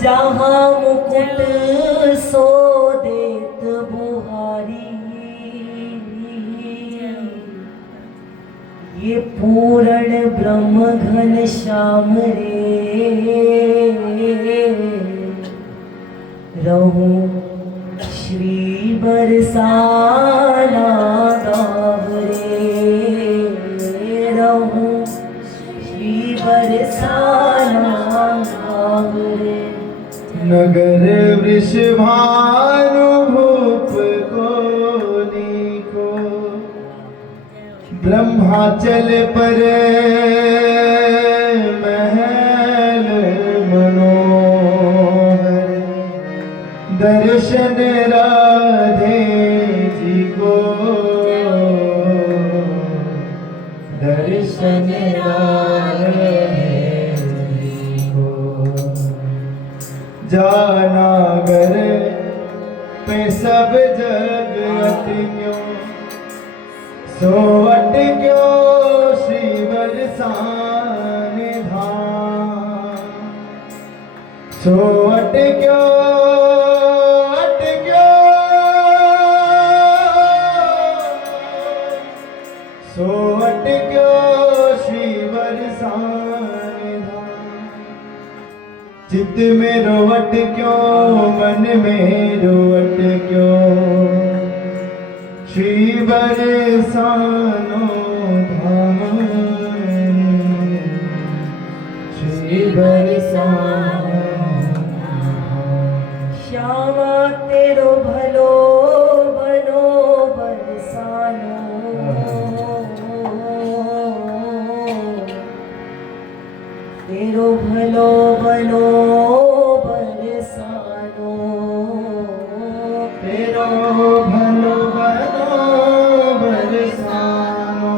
जहाँ मुकुट सो देत बुहारी, ये पूर्ण ब्रह्म घन श्याम रे, रहूं श्री बरसाना गाँव रे, रहूं श्री बरसाना गाँव रे। नगर वृषभानु भूप को नीको, ब्रह्माचल पर महल मनोहर, दर्शन राधे जी को, दर्शन राधे जानागर पे सब जग अटक्यों, सो अटक्यों श्री बरसान धाम, सो अटक्यों सो अटक्यों श्री बरसान धाम। चित्त में रोवट क्यों, मन में रोवट क्यों, श्री बरसानो धाम, श्री बरसानो श्यामा तेरो भलो बनो बरसानो, तेरो भलो बनो बरसानो, तेरो भलो बनो बरसानो।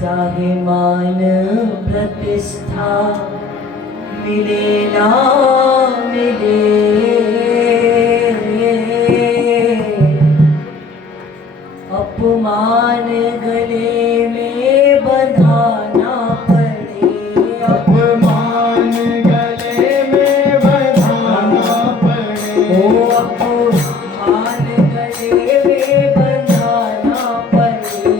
चाहे मान प्रतिष्ठा मिले ना मिले, अपमान गले में बंधाना पड़े, अपमान गले में बंधाना पड़े, ओ अपमान गले में बंधाना पड़े,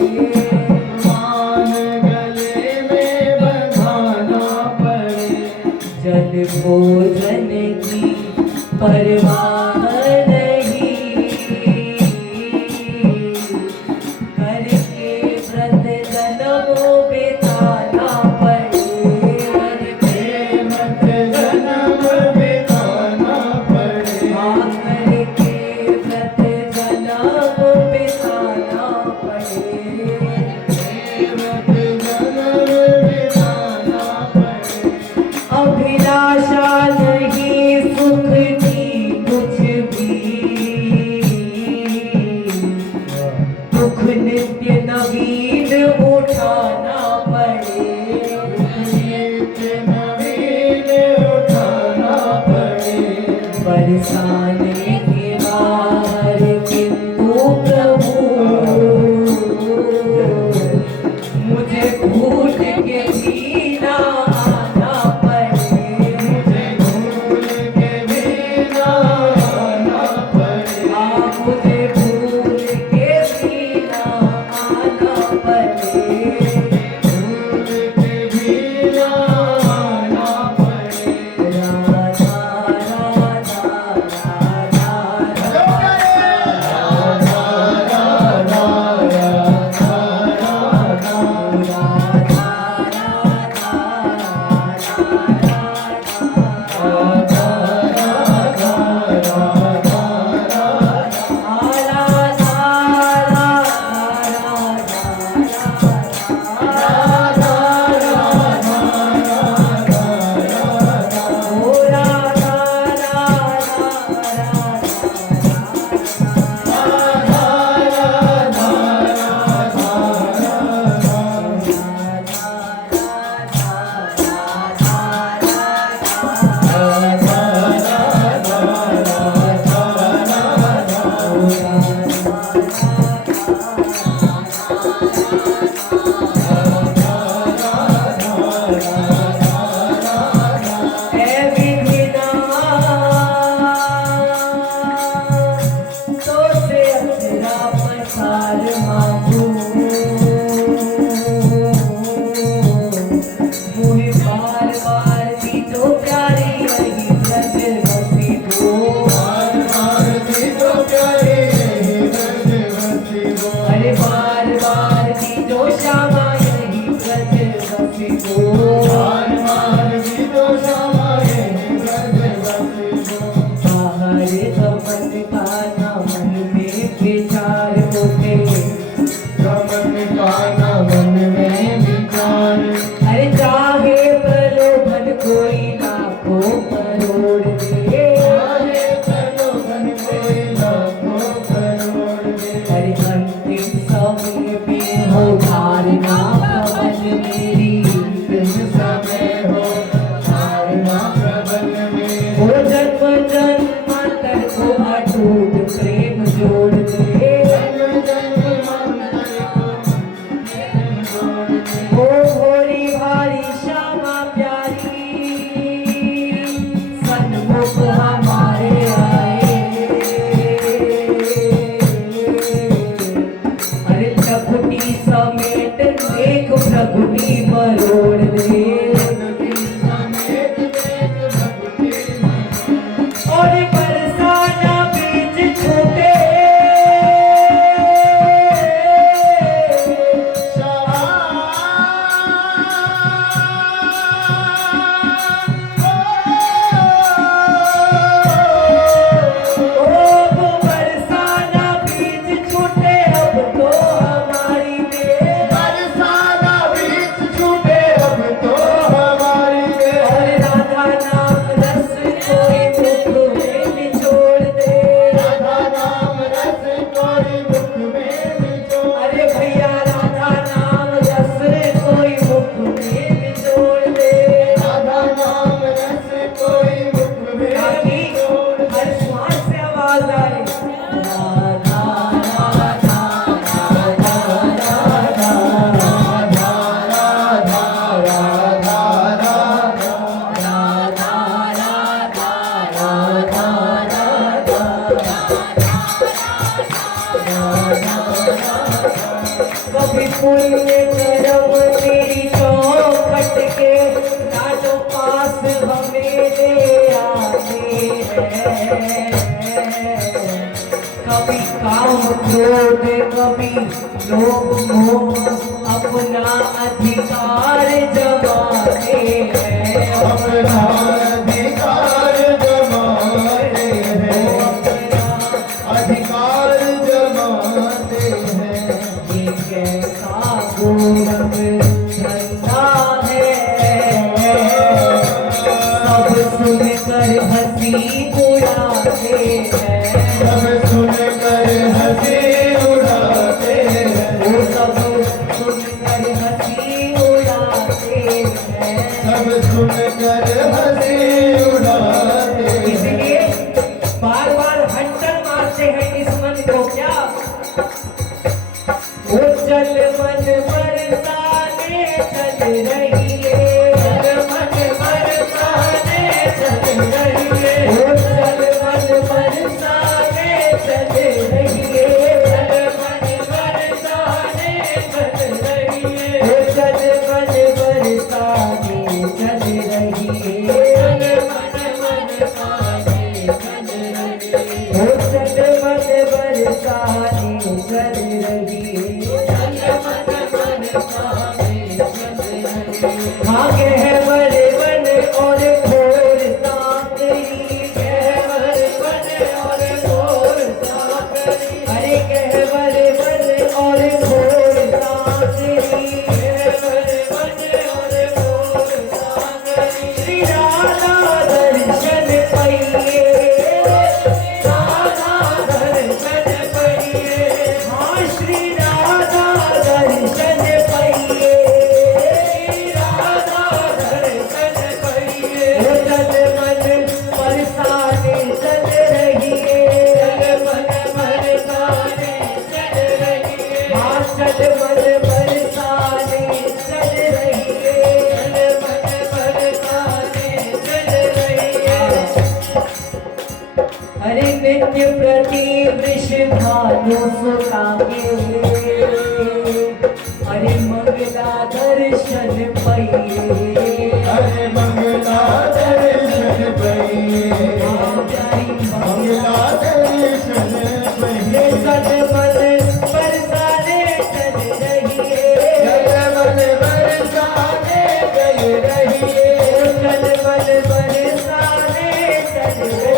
अपमान गले में बंधाना पड़े। जल भोजन की परवाह नित्य नवीन उठाना पड़े, नित्य नवीन उठाना पड़े। बरसाने के बाहर किंतु प्रभु मुझे भूल के भी ना ऐ विधिना तो से अचरा पसार मांगू मुझे बार बार दी तो प्यारी यही ब्रज बसी गो अरे बार बार दी तो श्यामा यही ब्रज बसी गो बाहर गमन का ना मन में विचार उठे अरे चाहे प्रलोभन कोई लाखों करोड़ दे अरे अंतिम समय में हो धारणा भवन मेरी हो जन्म जन्मांतर को अटूट प्रेम जोड़ दे ओ भोरी भारी श्यामा प्यारी सन्मुख हमारे आए अरे लखुटी समेत एक प्रभुटी मरोड़ दे और बरसाना बीज छूटे ओ वो बरसाना बीज छूटे अब तो हमारी दे और राधा नाम रस कोई मुख में निचोड़ दे अरे भैया राधा नाम रस कोई मुख में निचोड़ दे ताकि हर श्वास से आवाज आए राधा राधा राधा राधा कभी पुण्य करम तेरी चौखट के लाडो पास हमें ले आते हैं कभी काम क्रोध कभी लोभ मोह अपना अधिकार जमाते हैं ये कैसा गोरख धंधा है सब सुनकर हंसी उड़ाते हैं वो सब सुनकर हंसी उड़ाते हैं इसलिए बार बार हंटर मारते हैं इस मन को क्या वो चल मन बरसाने चल रही है मन बरसाने चल रही है वो चल मन बरसाने चल रही है मन बरसाने चल रही है वो चल मन बरसाने चल रही है मन बरसाने चल रही है वो चल मन बरसाने चल रही है भागे है बड़े वन और घोर सांकरी कहवर वन और घोर सांकरी अरे कहवर वन और घोर सांकरी कहवर वन और घोर सांकरी श्री राधा दर्शन पाइए राधा दर्शन पाइए हाँ श्री राधा दर्शन पाइए नित्य प्रति वृषभानु सुतांगे अरे मंगला दर्शन पइए अरे मंगला दर्शन पइए मंगला दर्शन पइए जगमल बरसाने चल रहिए जगमल बरसाने चल रहिए जगमल बरसाने चल रहिए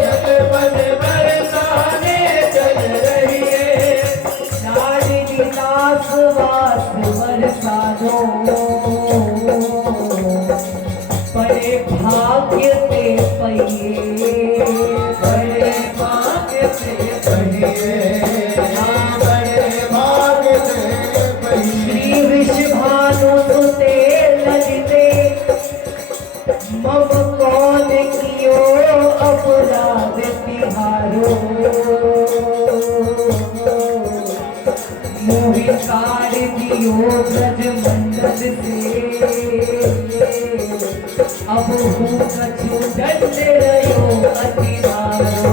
जगमल बरसाने चल रहिए शालिनी दास वास बरसानो बड़े भाग्य पे पइए बड़े भाग्य से पइए बड़े भाग्य से पइए श्री विषभानु सुते ललिते मम कौन कियो अपराध तिहारो मोहि कार दियो ब्रज मंडल से अब हूँ कछु दंड रयो अतिवारो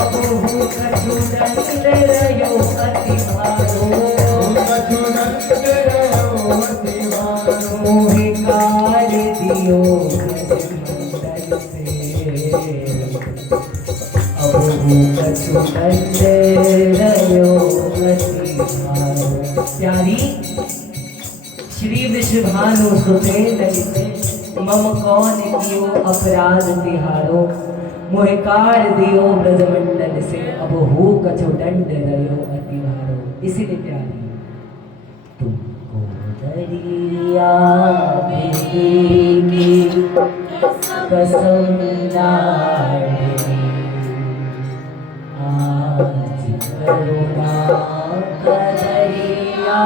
अब हूँ कछु दंड रयो अतिवारो मोहि कार दियो ब्रज मंडल से अब हूँ कछु दंड रयो अतिवारो। प्यारी श्री विषभानु सुते ललिते मम कौन कियो अपराध तिहारो मोहि कार दियो ब्रजमंडल से अब हो कछु दंड रयो अतिहारो। इसीलिए प्यारी तुमको दरिया की कसम लाडली आज करुणा का दरिया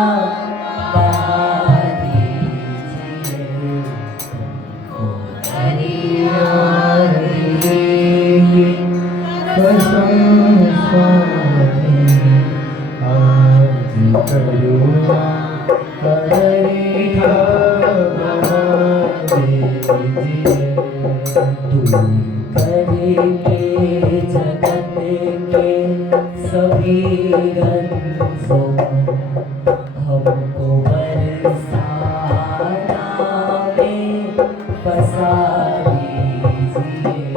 जगत के सभी रंजों हमको बरसाना में बसा दीजिए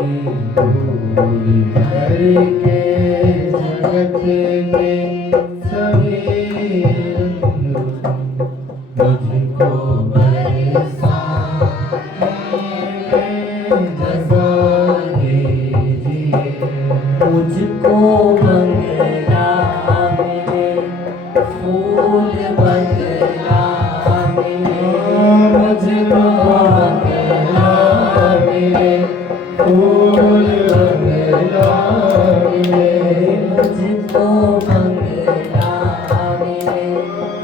करके जगत में सभी मुझको मुझको बंगला मिले फूल बंगला मिले मुझको बंगला मिले फूल बंगला मिले मुझको बंगला मिले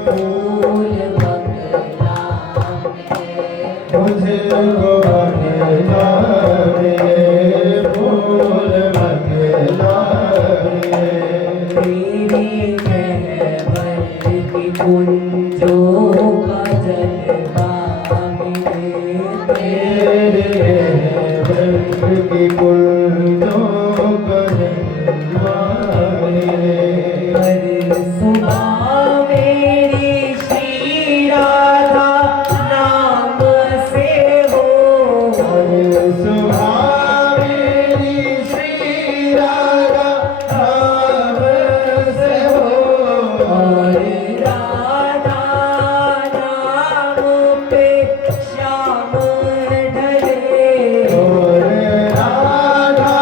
फूल बंगला मिले मुझको बंगला मिले फूल बंगला मिले तेरी महबल की कुंजों का जलवा मिले तेरे बंग की कुंजों का जलवा मिले हर सुबह मेरी श्री राधा नाम से हो हर सुबह मेरी श्री राधा नाम से हो और राधा नाम पे श्याम ढले और राधा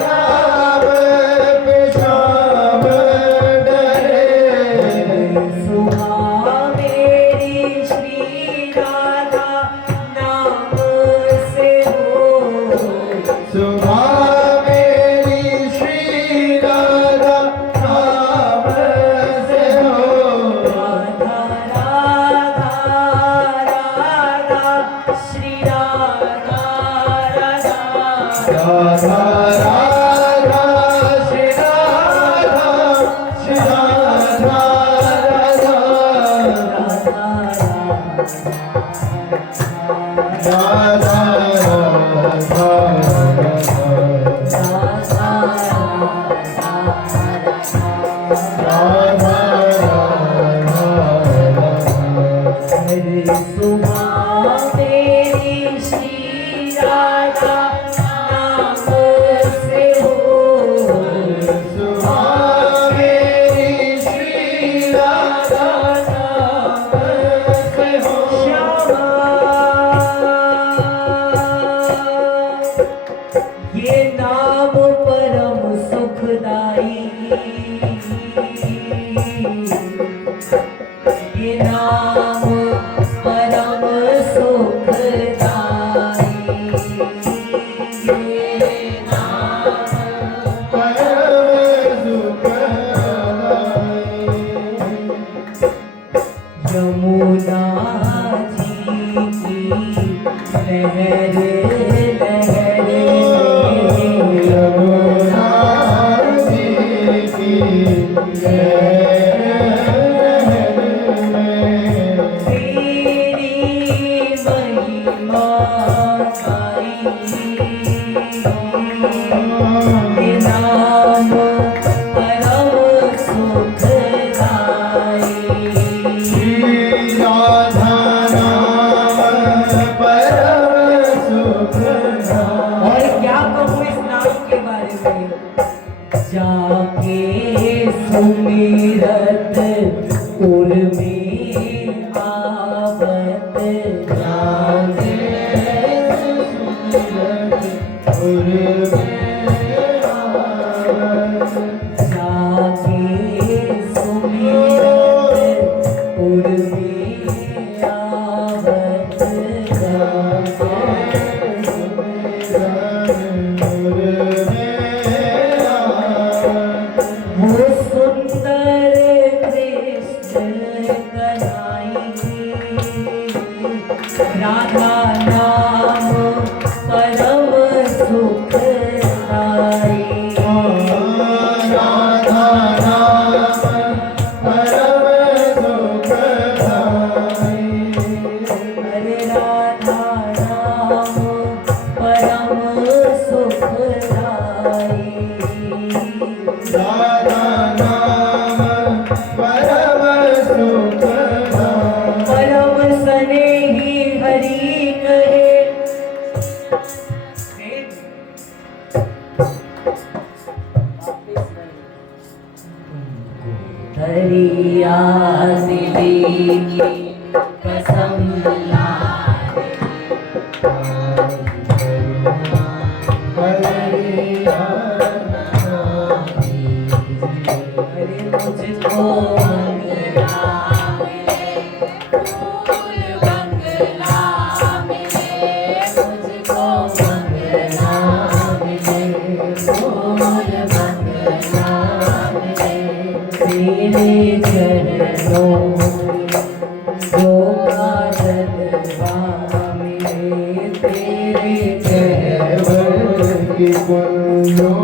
नाम पे श्याम डरे सुबह मेरी श्री राधा नाम से हो सुबह मेरी श्री राधा नाम से हो राधा राधा श्री राधा राधा राधा श्री राधा श्री राधा राधा राधा सुबह मेरी श्री राधा नाम से हो सुहावेरी श्री राधा नाम से हो श्यामा ये नाम परम सुखदाई ये नाम परम सुखदाई ये नाम परम सुखदाई यमुना जी की लहर लहर यमुना जी की लहर में तेरी महिमा गाई ये नाम परम सुखदाई श्री राधा नाम परम सुखदाई। और क्या कहूँ इस नाम के बारे में जाके सुमिरत उर्मी आवत जाके सुमिरत उर्मी आवत। जाके सुमिरत उर्मी आवत वो सुंदर कृष्ण कन्हई राधा नाम परम सुखदाई राधा नाम परम सुखदाई। हरे राधा नाम परम सुखदाई राधा नाम परम सुखदाई। परम स्नेही हरि कहे हरिया दिली की कसम लाए अरे मुझको मंगला मिले फूल बंगला मिले मुझको मंगला मिले फूल बंगला मिले तेरे चरणों जो काजलवा मिले तेरे चरणों की कुंडों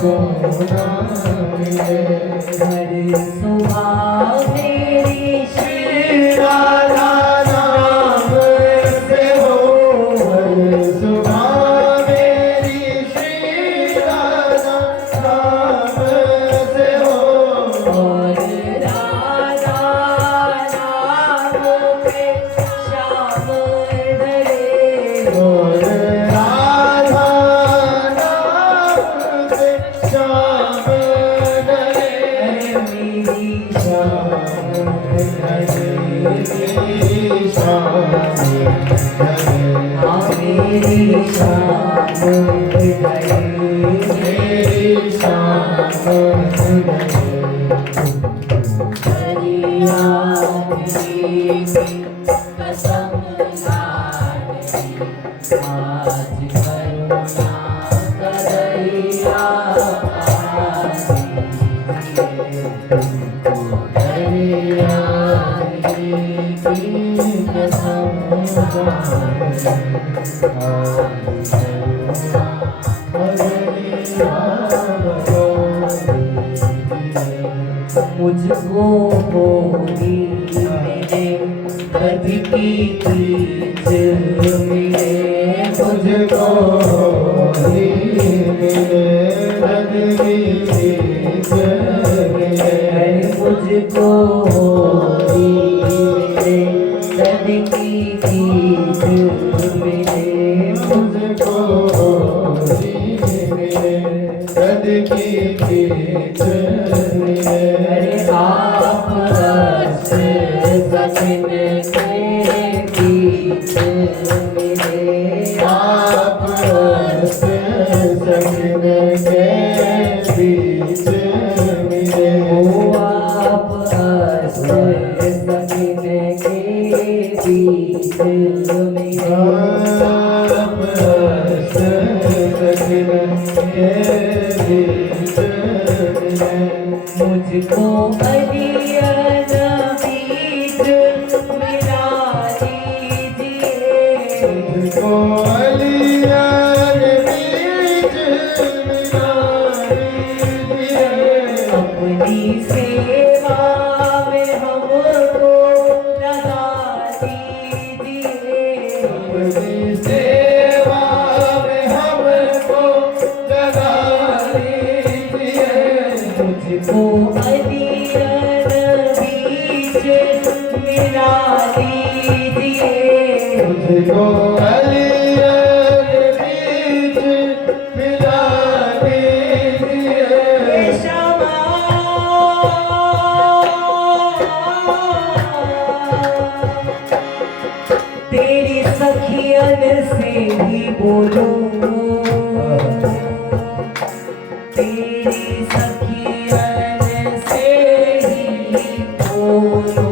को मिले हर सुबह मेरी श्री राधा नाम से हो हर सुबह मेरी श्री राधा नाम से हो और राधा नाम पे श्याम धरे और राधा नाम से श्याम डरे मेरी श्याम धरे मेरी श्याम डरे हाँ मेरी श्याम धरे मेरी श्याम डरे हरिया की कसम लाए आज करुणा करैया हरिया की कसम मुझको होगी मेरे कभी की चीज मिले मुझको ही मिले रंगी चीज मिले मुझको होगी मेरे बीच मिले आप सकिन के बीच मिले ओ आप सकिन के बीच मिले आप सकिन के बीच मिले मुझको अलियन बीच मिला दीजिए मुझको अलियान बीच मिला दीजिए अपनी सेवा में हमको लगा दीजिए अपनी सेवा में हमको जगा दीजिए मुझको अलियन बीच मिला दीजिए मुझको अलियान बीच मिला दीजिए क्षमा तेरी सखियन से ही बोलो तेरी सखियन से ही बोलो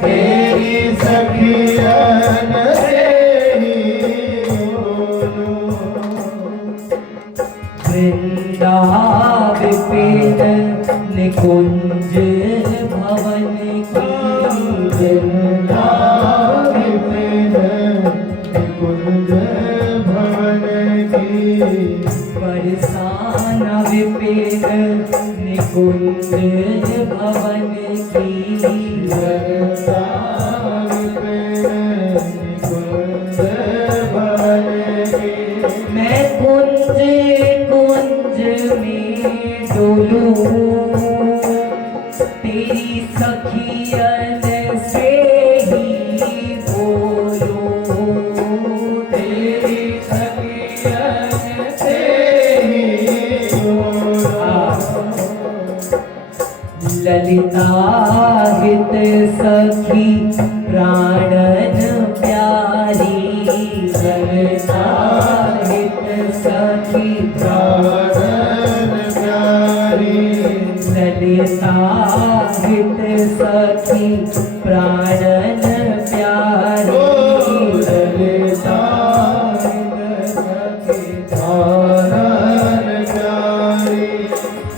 तेरी सखियन से ही बोलो वृंदाव पेन निकुंज भवन की वृंदावन कुंज भवन की बरसाना विपिन निकुंज भवन की कुंज भवन की मैं कुंज कुंज में डोलूं तेरी सखियन से ही बोलूं तेरी सखियन से ललिता हित सखी प्राणन प्यारी ललिता हित सखी प्राणन प्यारी ललिता हित सखी प्राणन प्यारी ललिता सखी प्राणन प्यारी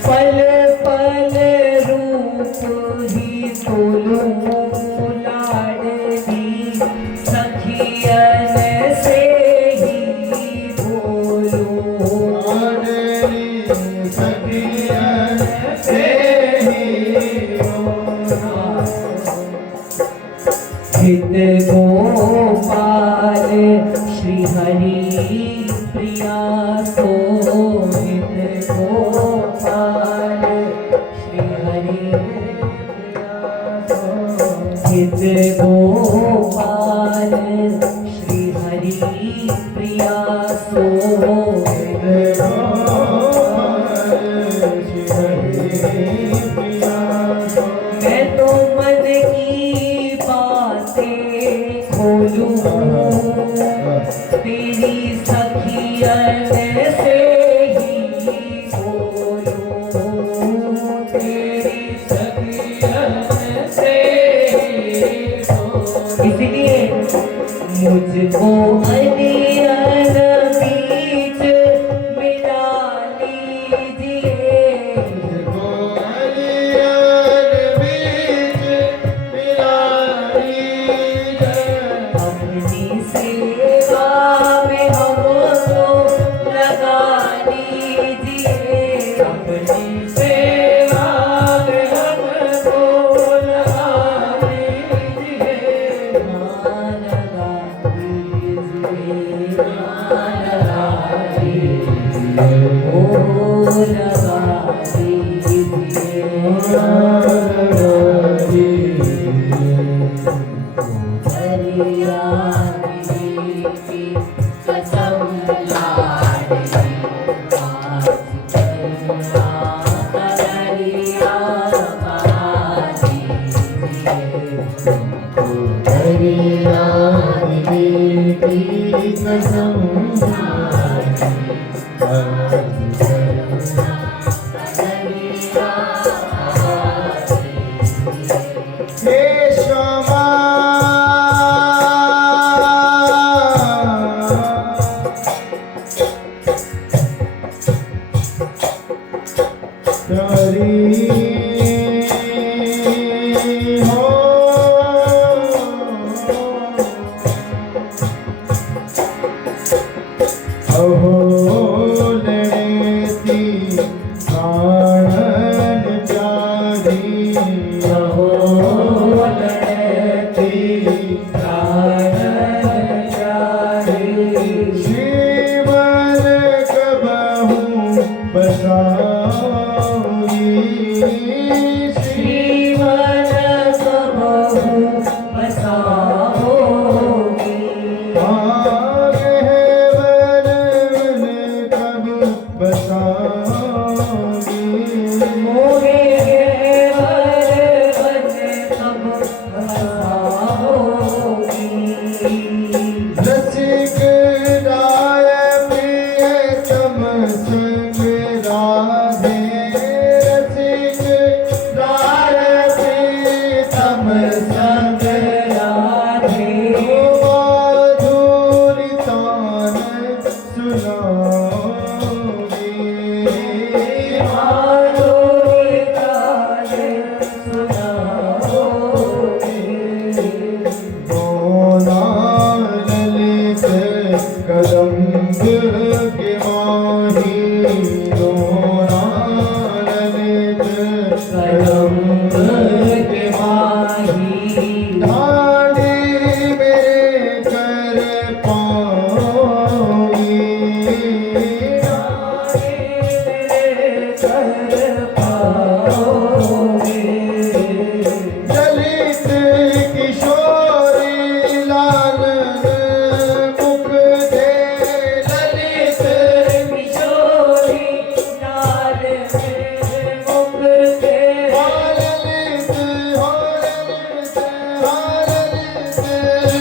पल पल रूप ही तोलूं लाडली सखियन से ही बोलूं आडली सखियन से ही हित गोपाल श्री हरि प्रिया सो हित गोपाल श्री हरि हित गोपाल श्री हरि प्रिया सो मैं तो मन की बातें खोलूं तेरी सखियन से ही बोलूं तेरी सखियन से ही बोलूं इसलिए मुझको अलियन बीच मिला लीजिए अपनी सेवा में हमको लगा दीजिए अपनी सेवा में हमको लगा दीजिए लगा दीजिए हरिया की कसम हे श्यामा प्यारी हो अहो लड़ती प्राणन प्यारी अहो लड़ती प्राणन प्यारी जीवन कबहू बसाऊंगी जीवन सबहु बसाओगी आगे है वन कब बसाऊंगी मोहे वर सब बसाओगी रसिक राय प्रियतम संग राधे रसिक राय प्रियतम संग राधे माधुरी तान सुनाऊंगी माधुरी गान सुनाओगे मोना ललित कदम्ब के माही मोना ललित कदम्ब कदम्ब के माही ढाली मेरे कर पाऊंगी कर पाओगे ललित किशोरी लाल मुख दे ललित किशोरी लाल मुख दे ललित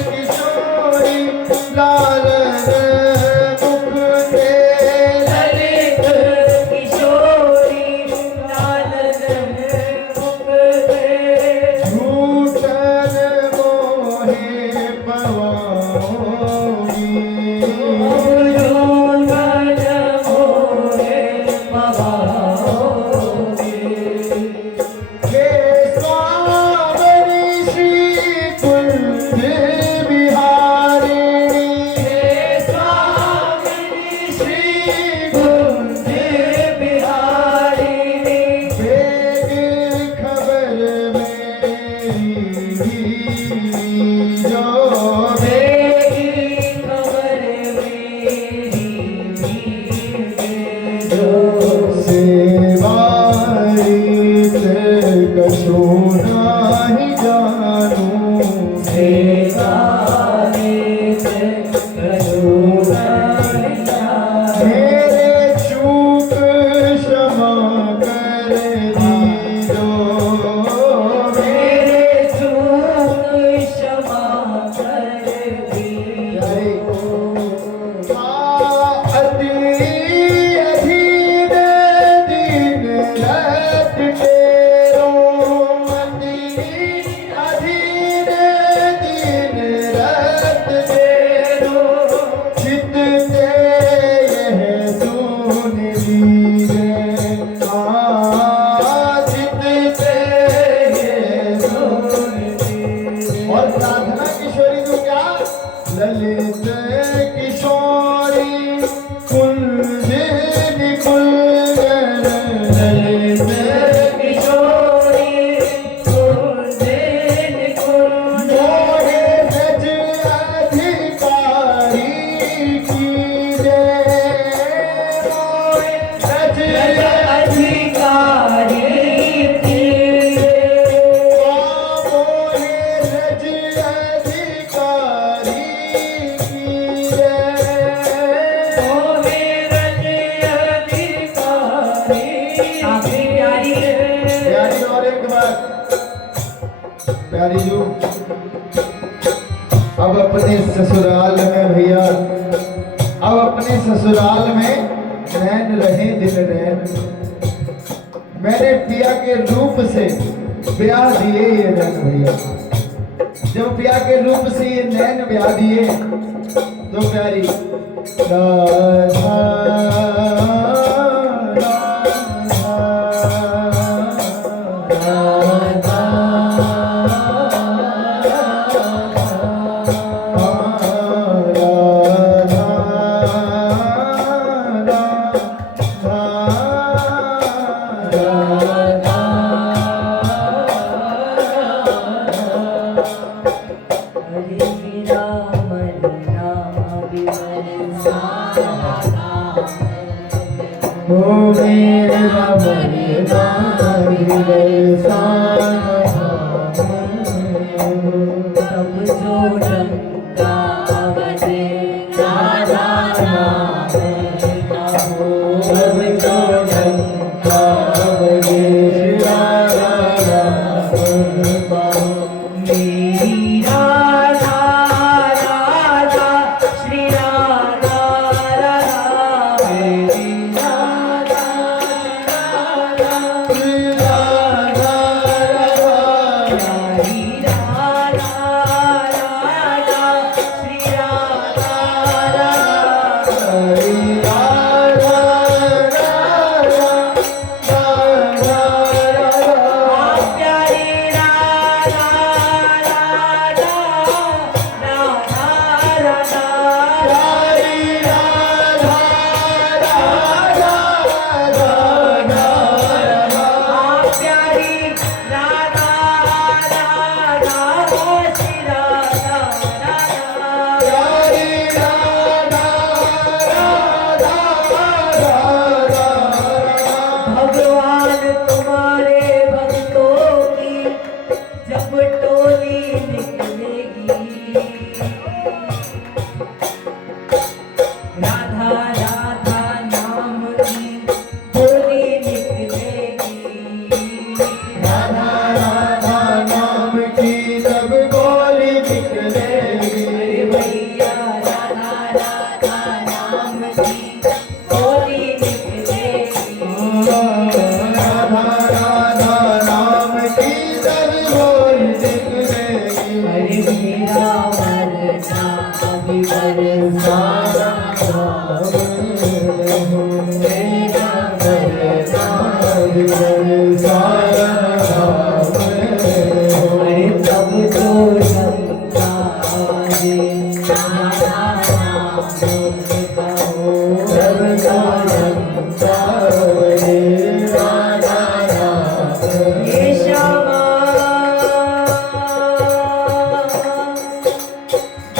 किशोरी लाल मुख दे ललित किशोरी लाल मुख दे झूठन मोहे पवाऊंगी जोगन मोहे पवाओगे हे स्वामी श्री कुंज बिहारिणी हे स्वामिनी श्री कुंज बिहारिणी वेद खबर मेरी जो मेरी खबर मेरी जो सेवारित कछु नाही जानू मेरे चूक क्षमा कर दीजो अति अधीन दिन रात तेरो अति अधीन दिन रात तेरो चित ते यह सुन लीजिए चित ते यह सुन लीजिए और प्रार्थना किशोरी तू क्या ललित किशोरी कुंज निकुल ललित मोहे सज अधिकारी की जय मोहे सज अधिकारी मोहे सज अधिकारी की जय प्यारी और एक बार प्यारी जो अब अपने ससुराल में भैया, अब अपने ससुराल में नैन रहे दिन रैन। मैंने पिया के रूप से ब्याह दिए ये नैन भैया। जब पिया के रूप से ये नैन ब्याह दिए तो प्यारी राधा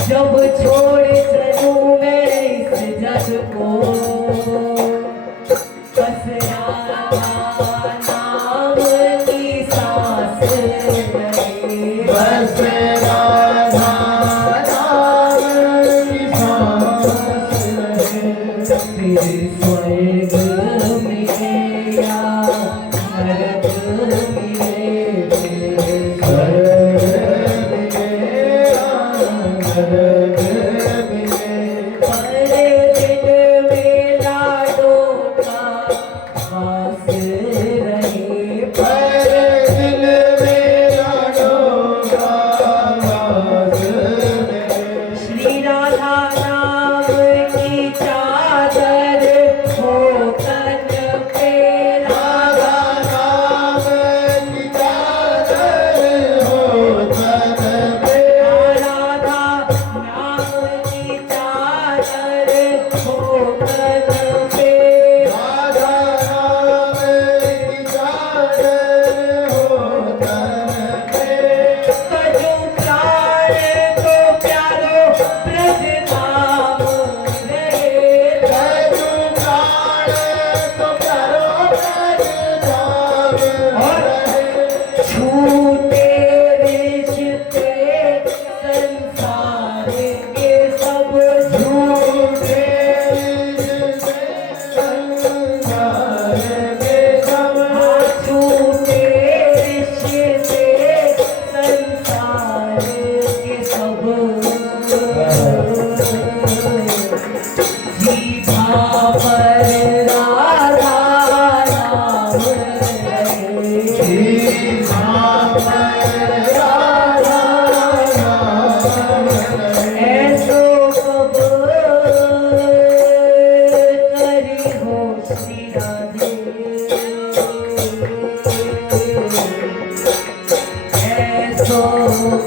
जब छोड़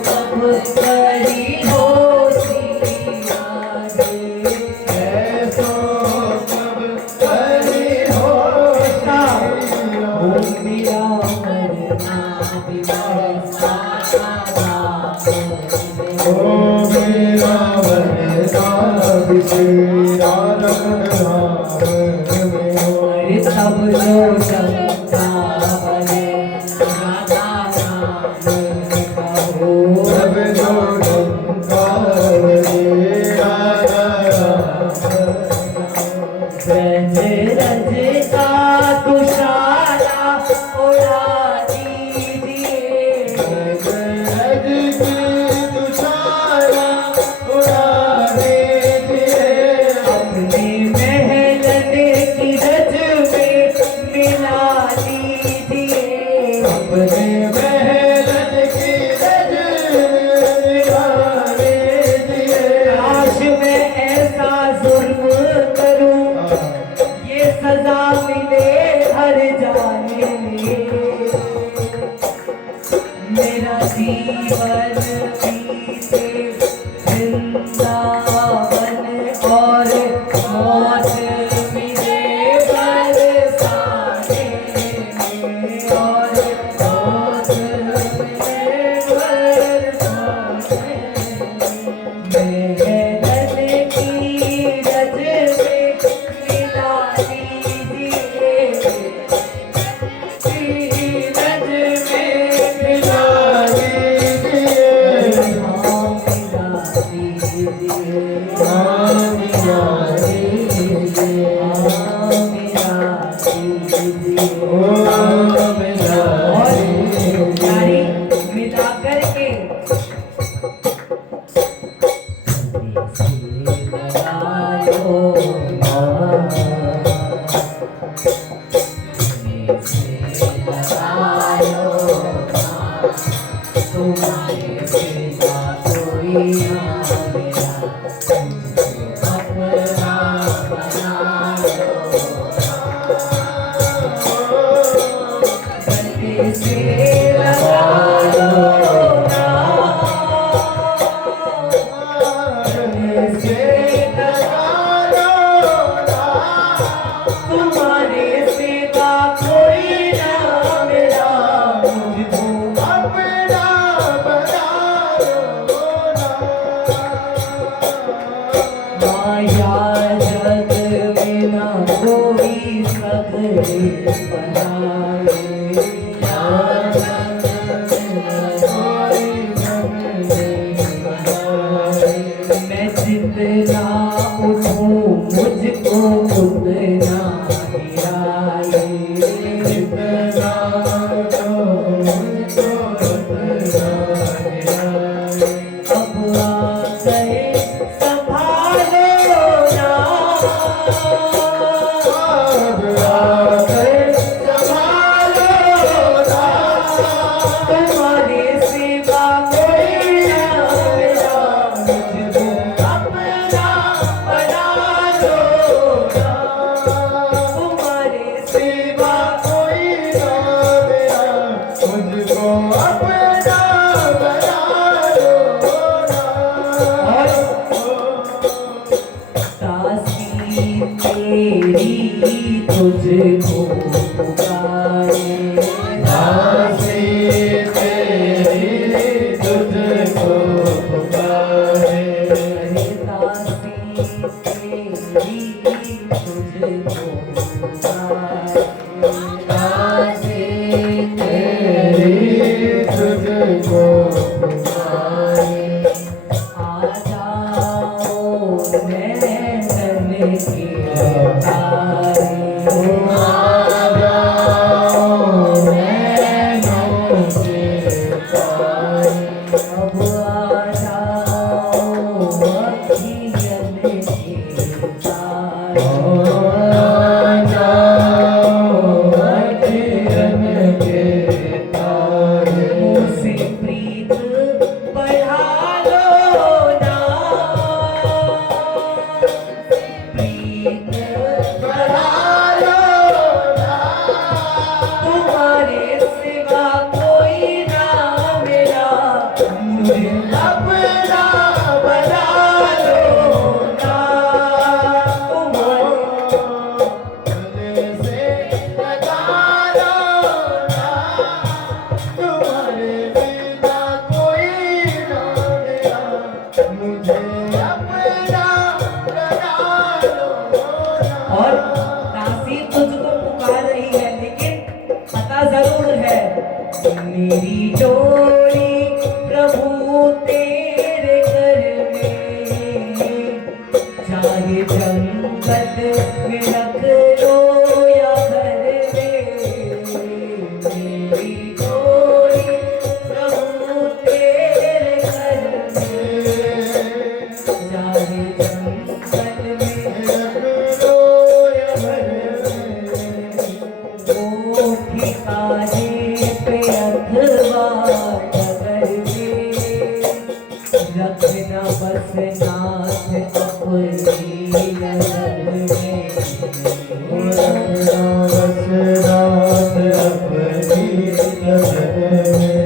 कब करी हो सिया रे ऐसो कब करी हो सिया ओ मेरा मरना बिना ओ मेरा वरदा बिसेरा रघुनाथ में हो तब जो चंदा बने राधा नाम कहो सब जो डंकार रे राजा ब्रज रज का तुषारा उड़ा दीजिए ब्रज की तुषारा उड़ा दीजिए अपने महलन की रज में मिला दीजिए अपने महलन की रज मिला दीजिए काश मैं ऐसा जुल्म करूं ये सजा मिले हर जाने में मेरा जीवन बीते वृंदावन और मौत मिले बरसाने में और मौत मिले बरसाने में महलन की रज में मिला दीजिए रज में मिला दीजिए मिला करके तुम्हारे सिवा कोई ना मेरा अपना बना लो गले से लगा लो ना गले से लगा लो ना तुम्हारे सिवा कोई ना मेरा मुझको अपना बना लो ना माया जग में न कोई सगरे बनाए माया जग में न कोई सगरे बनाए मैं जितना उठूं मुझको उतना गिराए जितना उठूं मुझको उतना गिराए अब आ गए संभालो ना अब आ गए अपना बना लो ना, गले से लगा लो ना, तुम्हारे बिना कोई ना मेरा, मुझे अपना बना लो ना। और दासी तुझको पुकार रही है, लेकिन पता जरूर है मेरी डोरी प्रभु तेरे घर में, चाहे जंगल में रख लो या घर में, मेरी डोरी प्रभु तेरे घर में, चाहे जंगल में वो ठिकाने पे अथवा नगर में, रखना बस नाथ अपनी नजर में, रखना बस नाथ अपनी नजर में।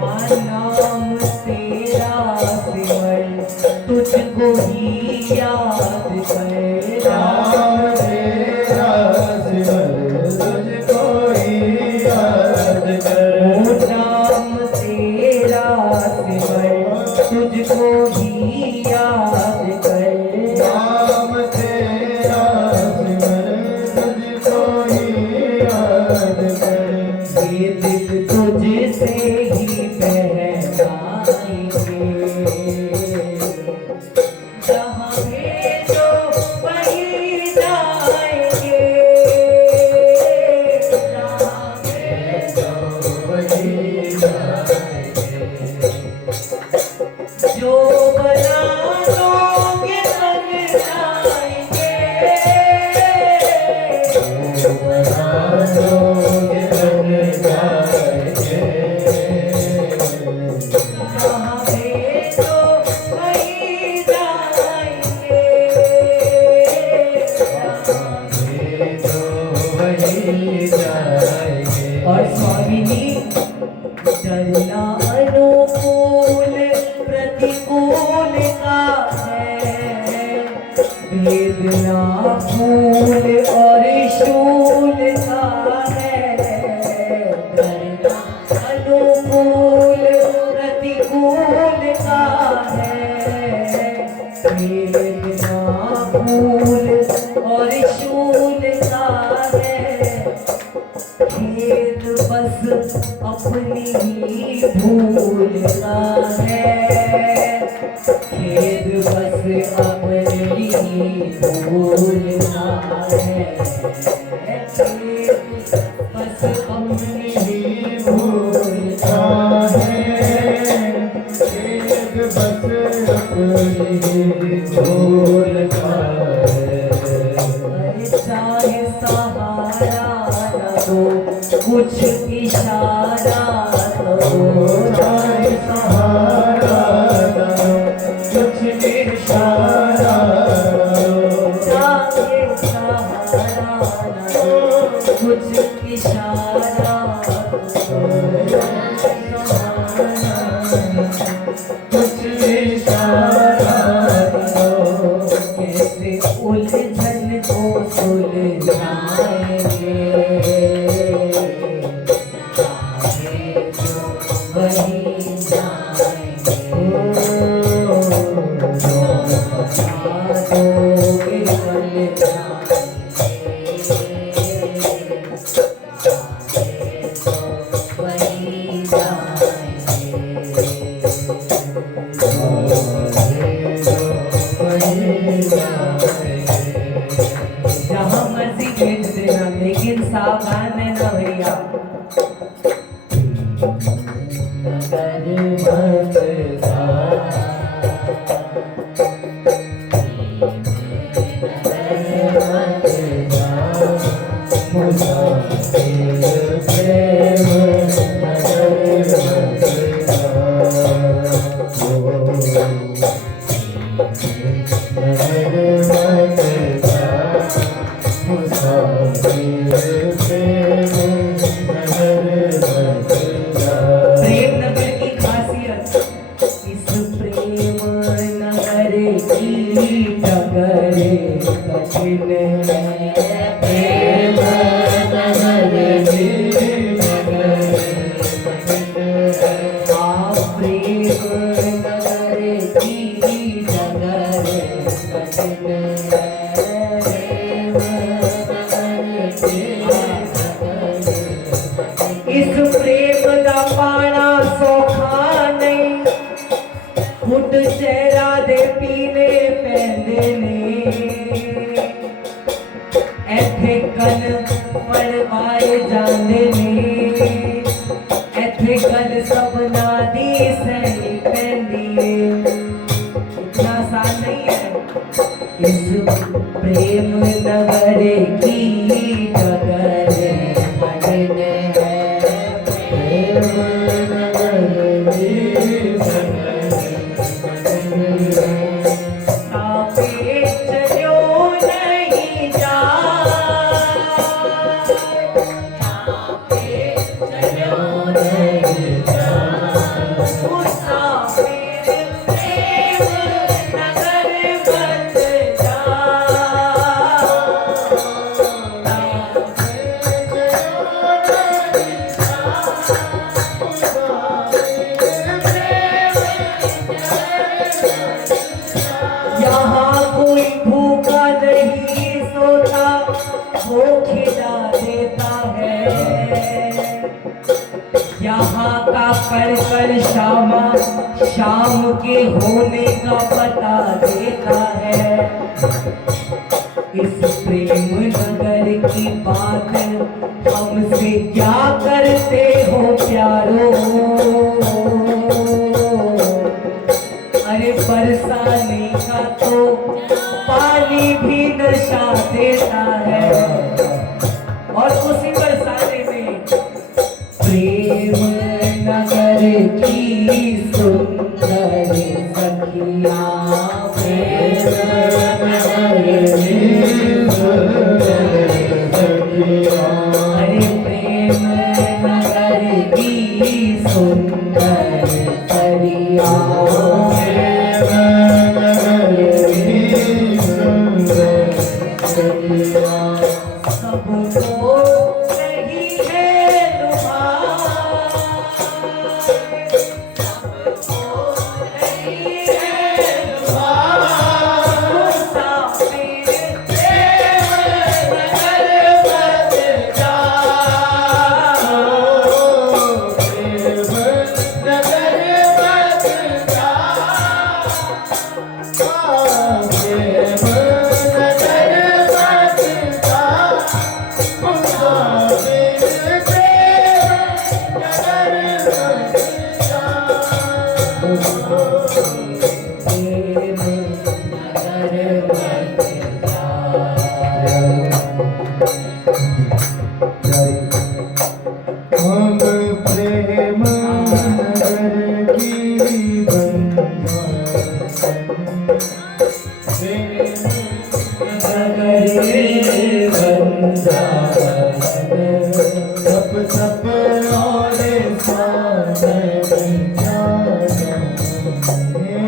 हाँ, नाम तेरा सिमर तुझको ही याद करना, नाम तेरा सिमर तुझको ही याद कर। नाम तेरा सिमर तुझको ही याद कर, नाम तेरा सिमर तुझको ही याद कर। ये दिल तुझसे ही पहचानेंगे, जहाँ भेजो वहीं जाएंगे, जहाँ भेजो वहीं जाएंगे। जो बना लोगे बन जाएंगे, बना लोगे बन जाएंगे। जहाँ भेजो वहीं जाएंगे, तो वहीं जाएंगे। और स्वामिनी डरना अनुकूल प्रतिकूल का है, वेदना फूल और शूल का है, डरना अनुकूल प्रतिकूल का है, वेदना फूल और शूल का है, खेद बस अपनी ही भूलना है, खेद बस अपनी ही भूलना है, खेद बस अपनी ही भूलना है, एक बस अपनी भूल का है। चाहे सहारा न हो कुछ इशारा न हो, चाहे सहारा न हो, कुछ इशारा न हो। चाहे सहारा न हो कुछ इशारा कुछ इशारा न हो। कैसे उलझन को सुलझाएंगे, चाहे जो वहीं जाएंगे, जो बता दोगे बन जाएंगे, चाहे जो इस प्रेम नगर की डगर कठिन है। प्रेम नगर की डगर कठिन है। हाँ, प्रेम नगर की डगर कठिन है। इस प्रेम दा पाना सौखा नहीं, घुट चेहरा दे पीने पैंदे ने। ऐथे कल पड़वाए जांदे ने, ऐथे कल सबना दी सही पैंदी है। इतना आसान नहीं है। इस प्रेम नगर की डगर कठिन है। प्रेम नगर की डगर कठिन है। सापे चलो नहीं जाए, सापे चलो नहीं जाए। मुसाफिर प्रेम नगर बन यहाँ कोई भूखा नहीं सोता, वो खिला देता है। यहाँ का कर शाम के होने का पता देता है। इस प्रेम नगर की बात हमसे क्या करते हो प्यारो। अरे बरसाने का तो पानी भी नशा देता है। और उसी बरसाने में प्रेम नगर की सुंदर सखिया, प्रेम नगर की सुंदर सखिया। अरे प्रेम नगर की सुंदर सखिया, सबको नहीं है लुभाए, सबको नहीं है लुभाए। मुसाफिर प्रेम नगर बन जाओ, प्रेम नगर बन जाओ। प्रेम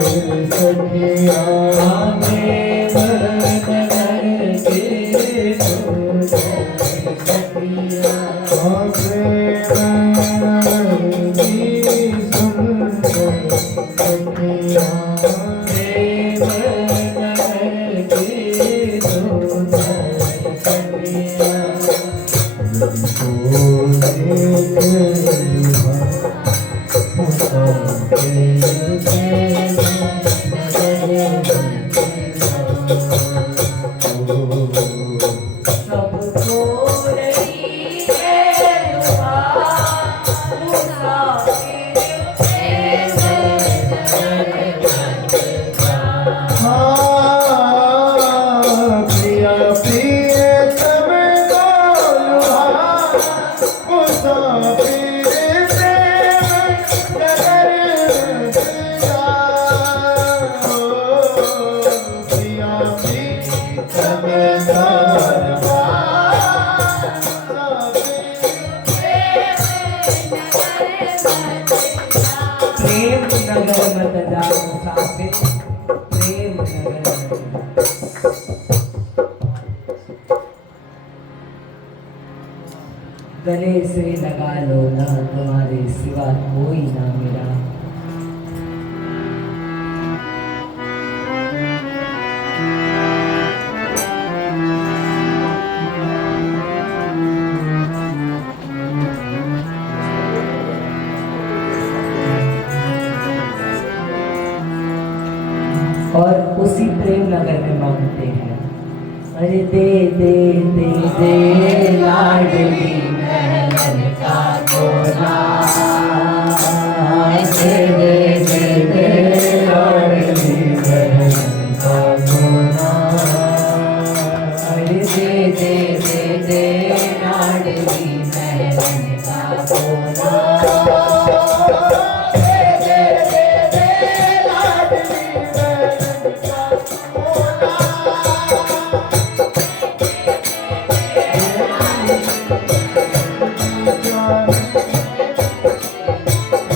सखिया प्रेम नगर के सखिया प्रेम नगर के सखिया सबको रही है दुआ प्रिया प्रिय तब मुसाफिर प्रिया प्रिय तब प्रेम नगर मत जा मुसाफिर प्रेम नगर मत जा। गले से लगा लो ना तुम्हारे सिवा कोई ना मिला। और उसी प्रेम नगर में मांगते हैं, अरे दे दे दे दे लाडली महल का कोना, दे दे दे दे लाडली महल का कोना, अरे दे दे दे दे लाडली महल का कोना।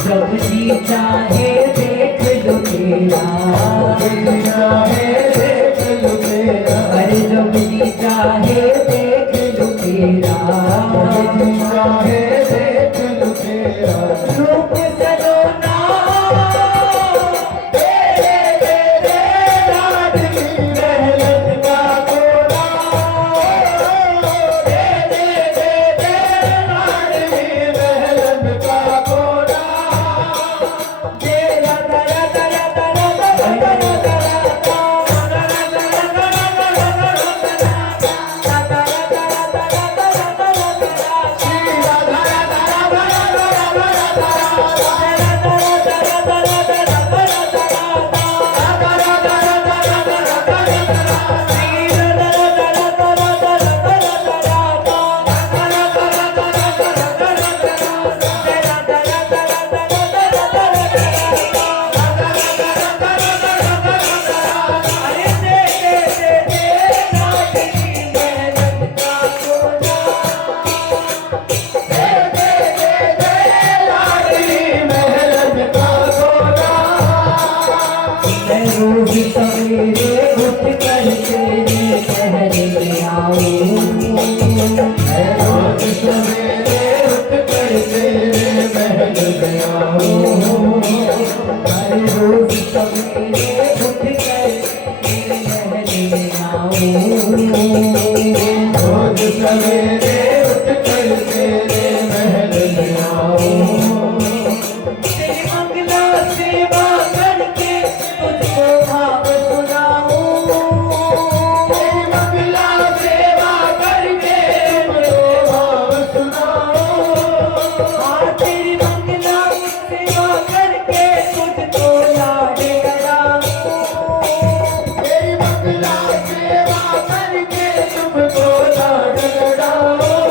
जब जी चाहे देख लो तेरा, चाहे देख लो मेरा अरे जब जी चाहे देख लो तेरा, चाहे देख लो तेरा रूप सलोना तेरे तेरे लाडली महल का कोना, तेरे तेरे लाडली महल का कोना, तेरा दया दया दया दया रोज सवेरे उठ कर तेरे पहरे में आऊं, रोज सवेरे उठ कर तेरे महल में आऊं, हर रोज सवेरे उठ कर तेरे महल में आऊं, रोज सवेरे उठ कर तेरे महल में आऊं, तेरी मंगला सेवा करके तुझको भाव सुनाऊं, तेरी मंगला सेवा करके मुझे भाव सुनाऊं, हाँ तेरी मंगला सेवा करके तुझको लाड कराऊं, तेरी मंगला सेवा करके तुमको लाड लड़ाऊं,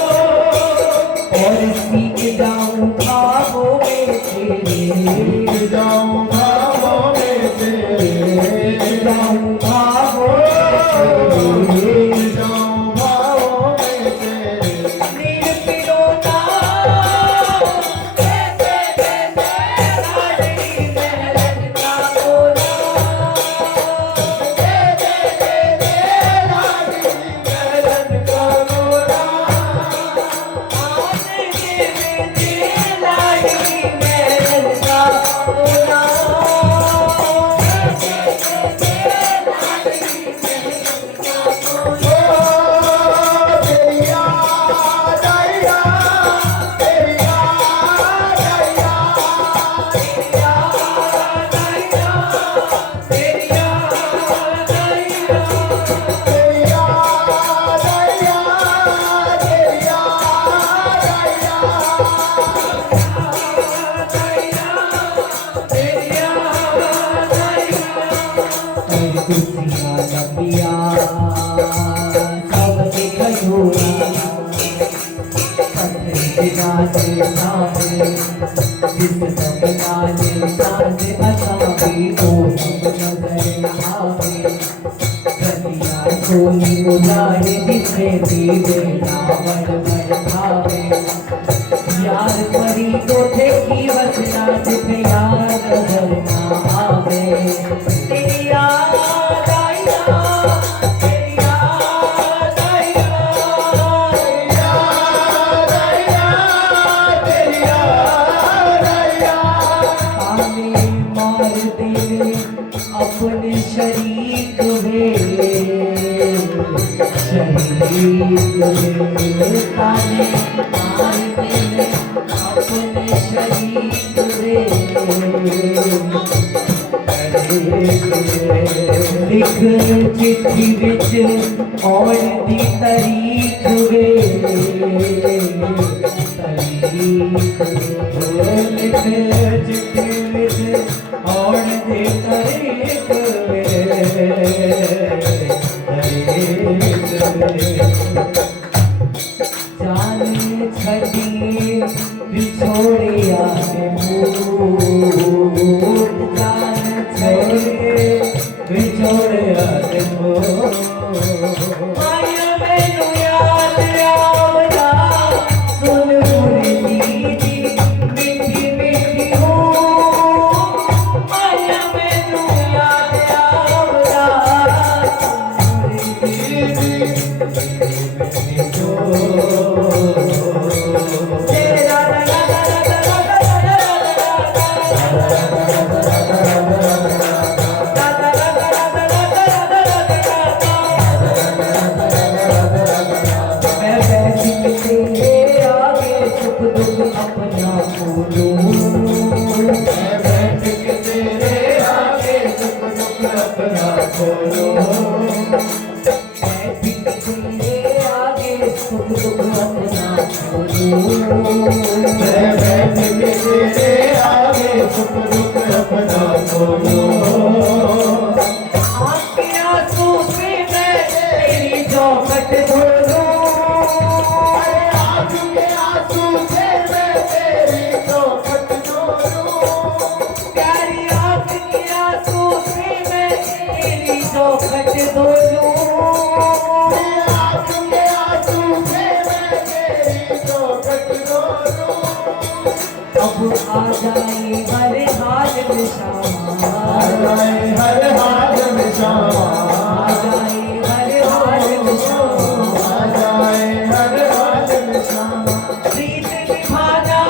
और सीख जाऊं ख्वाबों में तेरे, जाऊं भावों में तेरे, जाऊं ख्वाबों में जाऊं भावों में तेरे, नीर पिरोना लाडली महल का कोना, कुर्सियाँ लंबिया सबके खजूरा नाचे सावे जिस सब नाचे साजे असावी ओ सब नजर आवे कलिया सोनी उजाड़े दिखे दीवे रावण मन भावे यार परी तो थे की वसना जिथे यार नजर ना आवे तेरी याद आया तेरी याद आया अपने शरीक वे शरीक वे ताने मारते हैं अपने शरीक वे लिख चिट्ठी विच और दी तारीख वे तारीख लिख चिट्ठी विच और दी तारीख वे जाने छड़ी बिछोड़िया ने मूत जान छड़े बिछोड़िया ने मूत माया मैनू याद आवदा सुन मुरली दी मीठी मीठी हो माया मैनू याद आवदा सुन मुरली दी अब आ जाए हर हाल में शामा आ जाए हर हाल में शामा आ जाए हर हाल में शामा आ जाए हर हाल में शामा प्रीत निभाना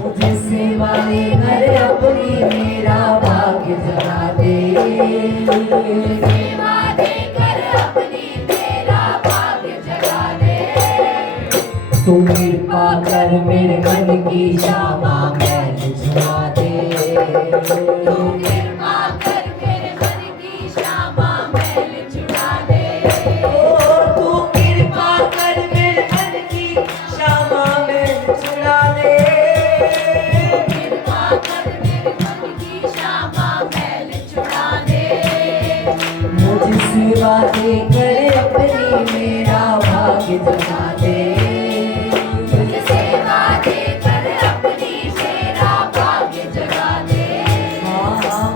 मुझे सेवाए घर अपनी मेरा भाग्य जगा दे सेवा दे कर अपनी मेरा भाग्य जगा दे तू कृपा कर मेरे मन की शामा मैल छुड़ा दे तू कृपा कर मेरे मन की शामा मैल छुड़ा दे ओ तू कृपा कर मेरे मन की शामा मैल छुड़ा दे कृपा कर मेरे मन की शामा मैल छुड़ा दे मुझे सेवा दे कर अपनी मेरा भाग्य जगा दे सेवा दे कर अपनी मेरा भाग्य जगा दे हाँ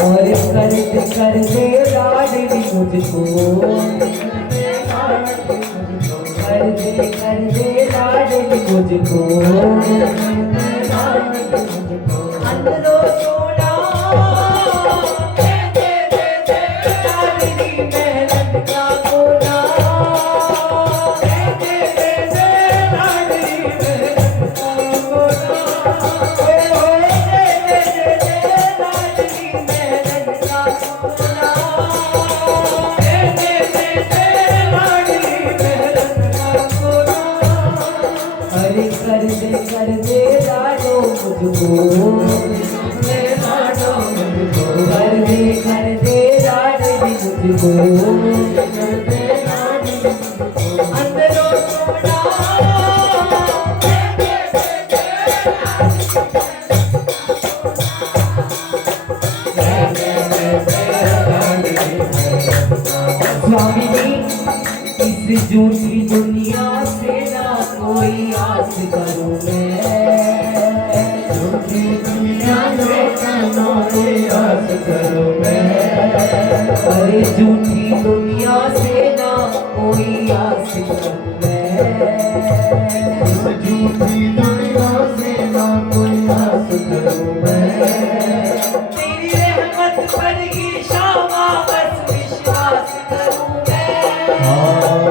और कर दे लाडली मुझको, कर दे लाडली मुझको, अंदरों सोना दे लाडली मेहनत का कोना, दे लाडली मेहनत का कोना, लाडली मेहनत का कोना, लाडली मेहनत का कोना। अरे कर दे लाडो मुझको, लाडो मुझको, कर दे लाडली मुझको, अंदरों सोना स्वामी जी, इस झूठी दुनिया से ना कोई आस करूं मैं, झूठी दुनिया से ना कोई आस करूं मैं, अरे झूठी दुनिया से ना कोई आस करूं मैं, झूठी दुनिया से ना कोई आस करूं मैं, तेरी रहमत पर ही शामा बस विश्वास करूं मैं,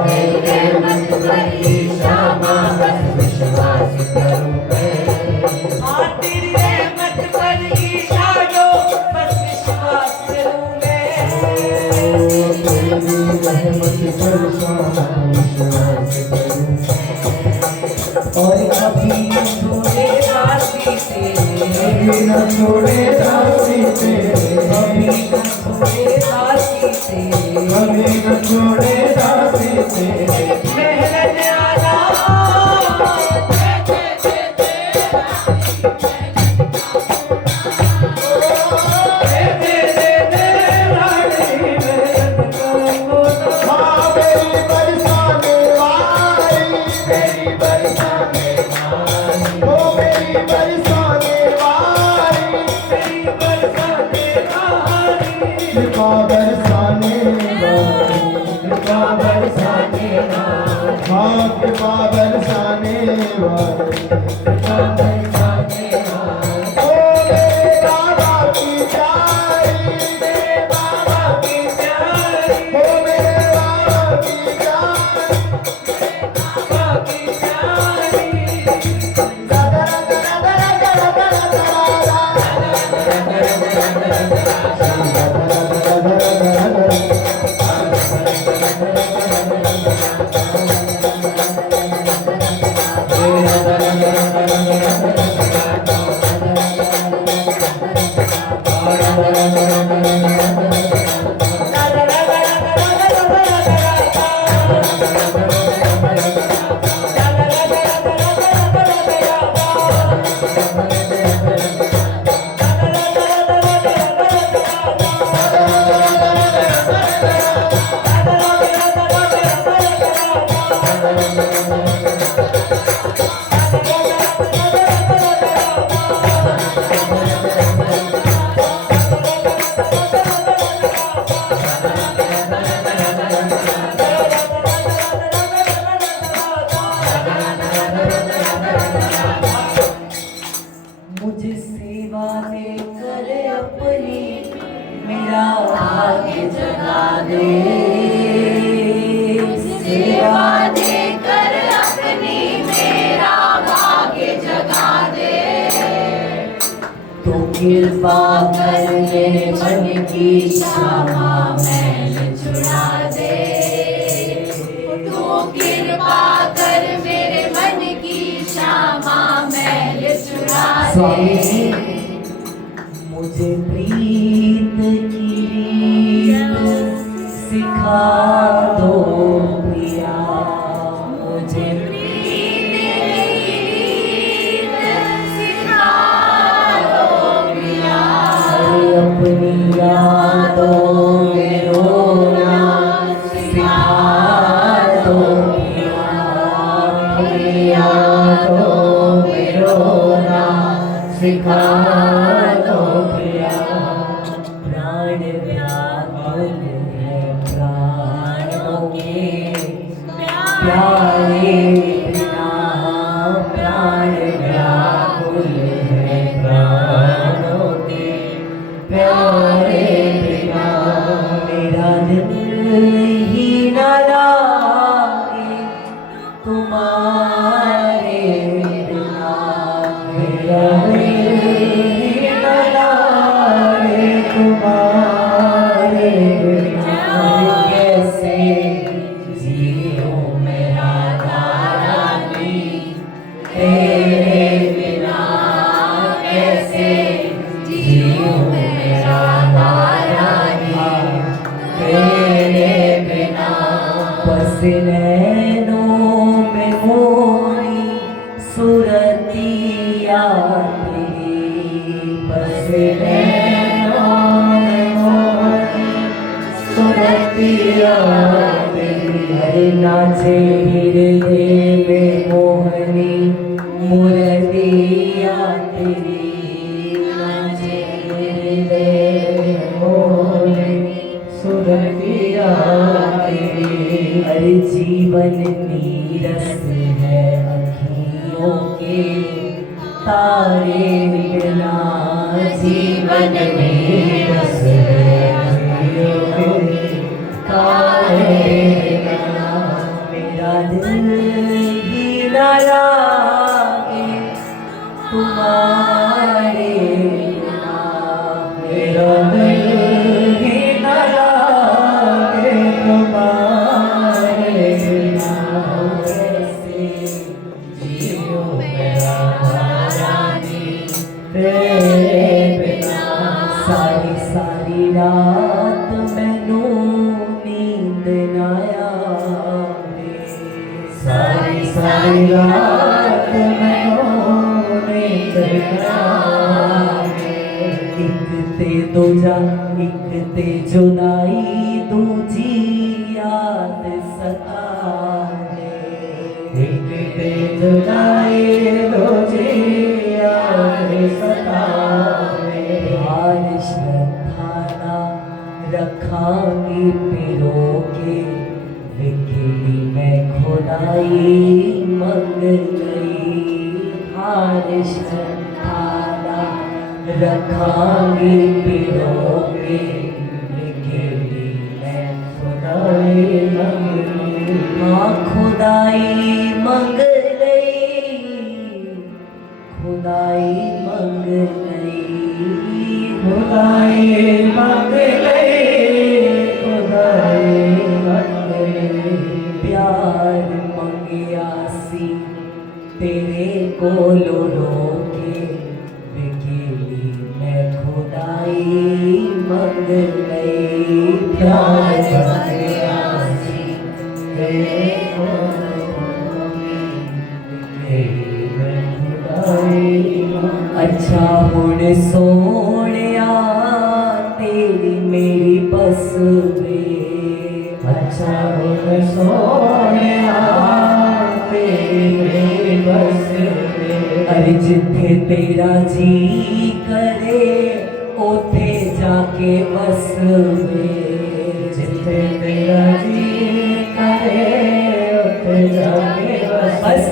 तेरी रहमत पर ही शामा बस विश्वास करूं मैं, हाँ तेरी रहमत पर ही शाडो बस विश्वास करूं मैं, तेरी रहमत पर शामा विश्वास करूं, और कभी न छोड़े रास्ते तेरे, कभी न छोड़े रास्ते तेरे, कभी न छोड़े रास्ते तेरे, कभी न छोड़े रास्ते तेरे, मेहनत आला हाँ मेरी बरसाने वाली, मेरी बरसाने वाली, ओ मेरी बरसाने वाली, मेरी बरसाने वाली, कृपा बरसाने वाली, कृपा बरसाने वाली, हाँ कृपा बरसाने वाली, बरसाने वाली, ओ मेरे बाबा की प्यारी, मेरे बाबा की प्यारी, ओ मेरे बाबा की प्यारी, बाबा की प्यारी, मुझे सेवा दे कर अपनी मेरा आगे जगा दे, सेवा दे कर अपनी मेरा भाग्य जगा दे, तो कृपा कर मेरे मन की क्षमा मैल छुड़ा दे, तो कृपा कर मेरे मन की क्षमा मैल छुड़ा दे। स्वामी जी, मुझे प्रीत की रीत सिखा दो प्रिया, मुझे प्रीत की रीत सिखा दो प्रिया, अपनी यादों में रोना सिखा दो प्रिया, अपनी यादों में रोना सिखा प्रिया प्राण व्याकुल है प्राणों के प्यारे बिना प्राण व्याकुल है प्राणों के प्यारे बिना मेरा दिल ही न लागे तुम्हारे बिना मेरा दिल ही न लागे तुम्हारे बिना कैसे जियो मेरा रानी तेरे बिना कैसे जियो मेरा रानी तेरे बिना बस नैनों में मोरी सुरतिया तेरी बस नैनों में मोरी सुरतिया तेरी हरे नाचे हृदय में मोहनी मुरतिया तेरी नाचे हृदय में मोहनी सुरतिया तेरी हर जीवन नीरस है अखियों के तारे बिना जीवन नीरस है अखियों के तारे बिना मेरा दिल ही न लागे तुम्हारे बिना मेरा दिल ही न लागे तुम्हारे बिना कैसे जियो मेरा रानी तेरे बिना सारी सारी रात मैनू नींद न आवे सारी सारी रात मैनू नींद न आवे एक ते दूजा एक ते जुदाई दूजी याद सतावे एक ते जुदाई दूजी याद सतावे हार श्रद्धा रखांगी पिरो के विकली मैं खुदाई मंग गई हार श्रद्धा रखांगी पिरो के विकली मैं खुदाई मंग गई हाँ खुदाई मंग गई खुदाई मंग गई खुदाई मंग गई खुदाई मंग गई प्यार मंगियासी तेरे कोलो रोके विकेली मैं खुदाई मंग गई प्यार मंगियासी तेरे कोलो रोके विकेली मैं खुदाई अच्छा हुण सोनिया तेरी मेरी बस वे अच्छा हुण सोनिया तेरी मेरी बस वे अरे जिथे तेरा जी करे ओथे जाके बस वे जिथे तेरा जी करे ओथे जाके बस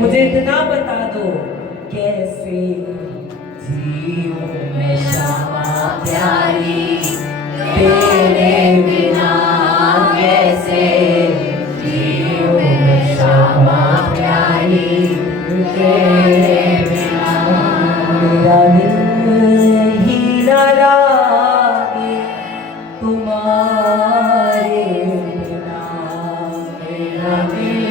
मुझे इतना बता दो कैसे जियो मैं शामा प्यारी तेरे बिना कैसे जियो मैं शामा प्यारी तेरे बिना मेरा दिल ही न लागे तुम्हारे बिना मेरा दिल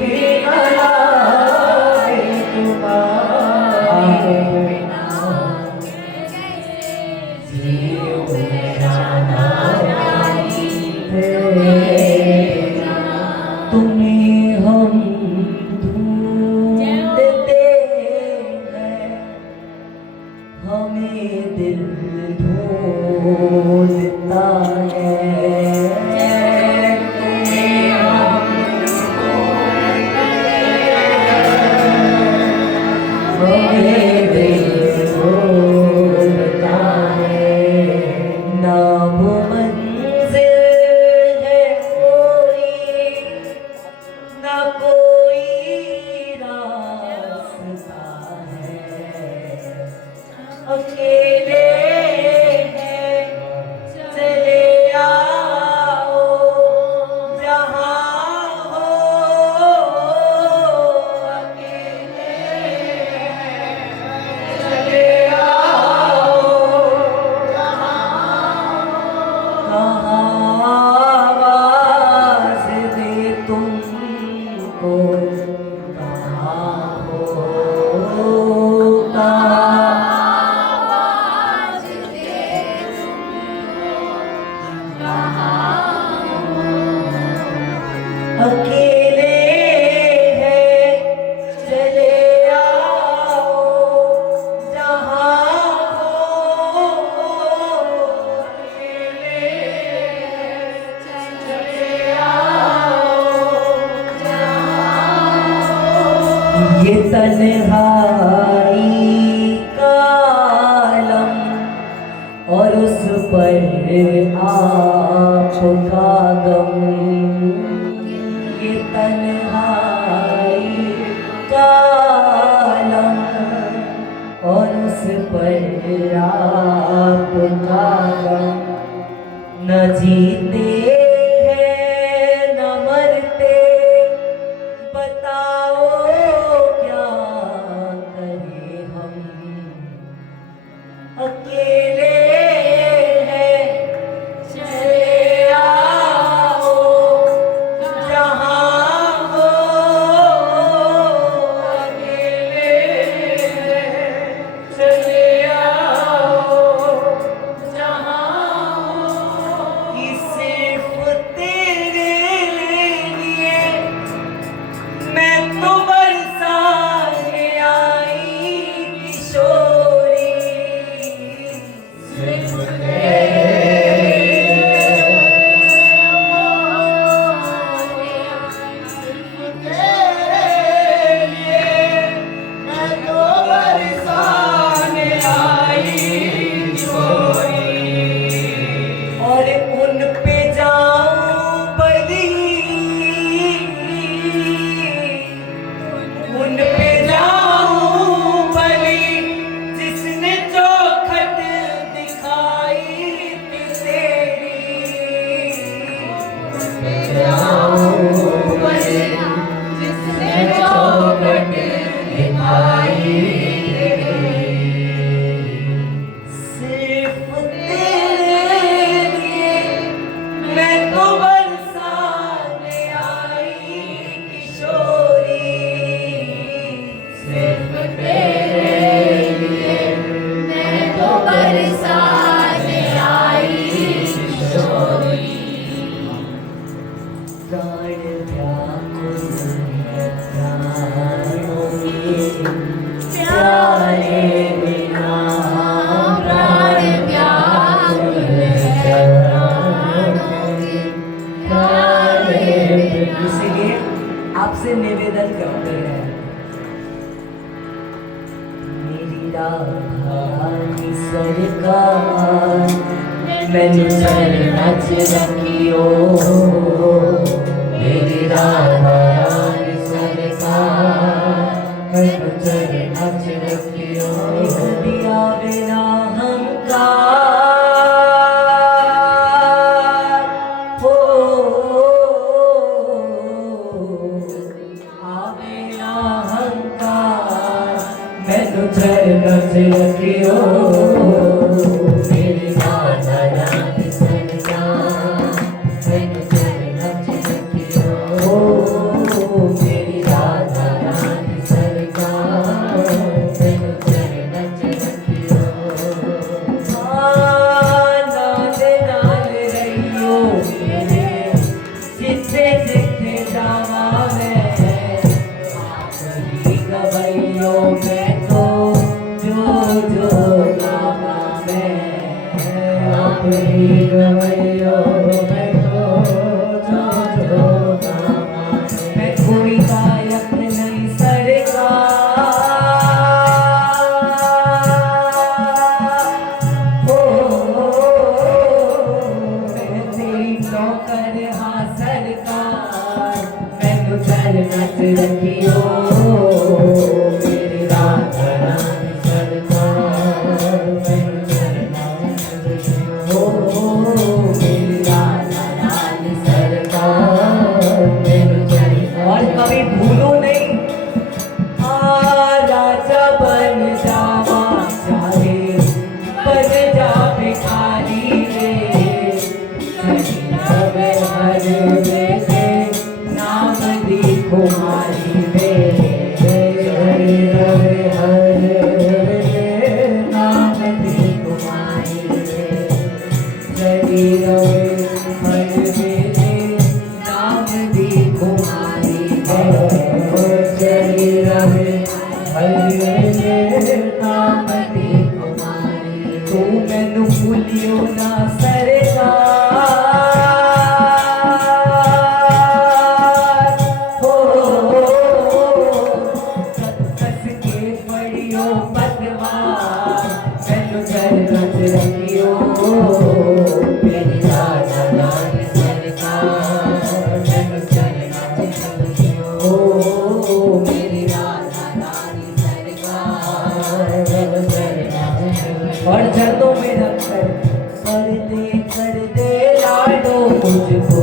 ही न लागे तुम्हारे बिना जियो मेरा रानी तेरे बिना तुम्हें हम ढूंढते हैं हमें दिल ढूंढता है तुम्हें हम ढूंढते हैं हमें दिल ढूंढता अकेले हैं चले आओ जहाँ हो अकेले हैं चले आओ जहाँ कहाँ आवाज़ दे तुमको कहाँ हो अकेले हैं चले आओ जहाँ हो अकेले चले आओ जहाँ ये तन्हाई का आलम और उस पर आपका गम ये तन्हाई का आलम और उस पर आपका गम न जीते हैं न मरते बताओ क्या करें हम अकेले हैं चले आओ जहाँ हो अकेले हैं चले आओ जहाँ हो कि सिर्फ तेरे लिए मैं तो बरसाने आई किशोरी सिर्फ और उन पे जाऊं बली उन पे जाऊं बली जिसने चौखट दिखाई थी तेरी उन पे जाऊं बली जिसने चौखट दिखाई सिर्फ तेरे लिए मैं तो बरसाने आई किशोरी सिर्फ तेरे लिए मैं तो बरसाने आई किशोरी प्राण व्याकुल है प्राणों के प्यारे बिना प्राण व्याकुल है प्राणों के प्यारे बिना इसलिए आपसे निवेदन करते हैं मेरी राधानी सरकार मैनू चरणा च रखियो मेरी राधानी सरकार मैनू चरणा च रखियो दिया बिना हंकार हो आवे ना हंकार मैनू चरणा च रखियो मेरी राधानी सरकार मैनू चरणा च रखियो मेरी राधानी सरकार मैनू चरणा च रखियो नाल नाल रहियो मेरे जिथे जिथे जावा मैं आप ही गवैयो मैं तो जो जो गावा मैं आप ही गवैयो मैं तो जो जो गावा मैं कोई गायक नहीं सरकार हो मैं तेरी नौकर हाँ सरकार मैनू चरणा च रखियो मेरी राधानी सरकार तू मैनू भूलियो ना सरकार हो कस के पड़ियो पतवार मैनू चरणों च रखियो मेरी राजा रानी सरकार मैनू चरणों च रखियो मेरी राजा रानी सरकार मैनू चरणों च रखियो और चरणों में रखकर कर दे लाडो मुझको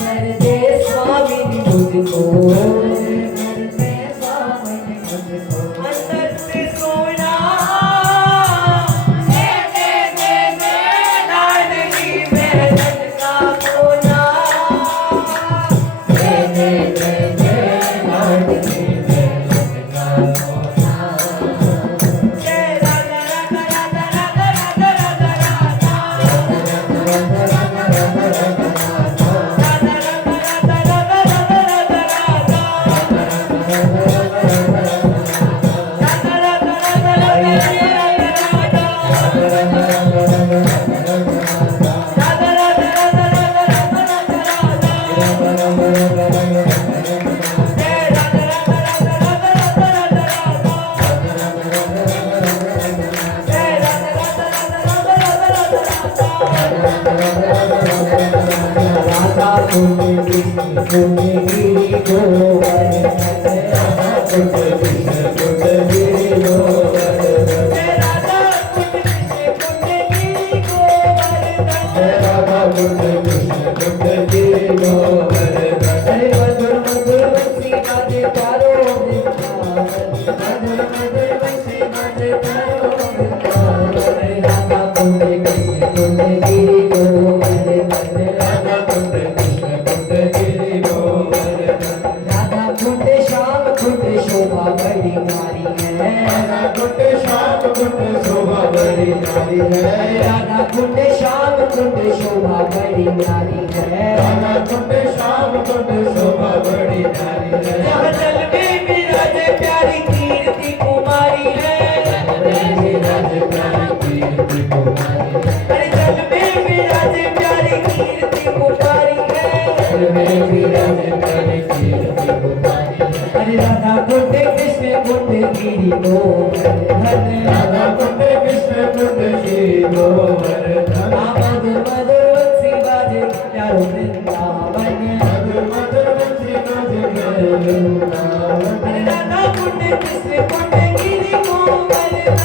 कर दे स्वामी मुझको अंदर से सोना दे लाडली मेहनत का कोना दे लाडली मेहनत का कोना जय राधा राधा राधा राधा राधा राधा राधा कुंड श्याम कुंड शोभा बड़ी न्यारी है राधा कुंड श्याम कुंड शोभा बड़ी न्यारी है जहाँ जल में विराजे प्यारी कीर्ति कुमारी है जल में विराजे प्यारी कीर्ति कुमारी है अरे जल में विराजे प्यारी कीर्ति कुमारी है जल में विराजे प्यारी कीर्ति कुमारी है अरे राधा कुंड कृष्ण कुंड गिरी गोवर्धन राधा कुंड कृष्ण कुंड गिरी गोवर्धन मधुर मधुर बंसी बाजे प्यारो वृंदावन मधुर मधुर बंसी बाजे प्यारो वृंदावन अरे राधा कुंड कृष्ण कुंड गिरी गोवर्धन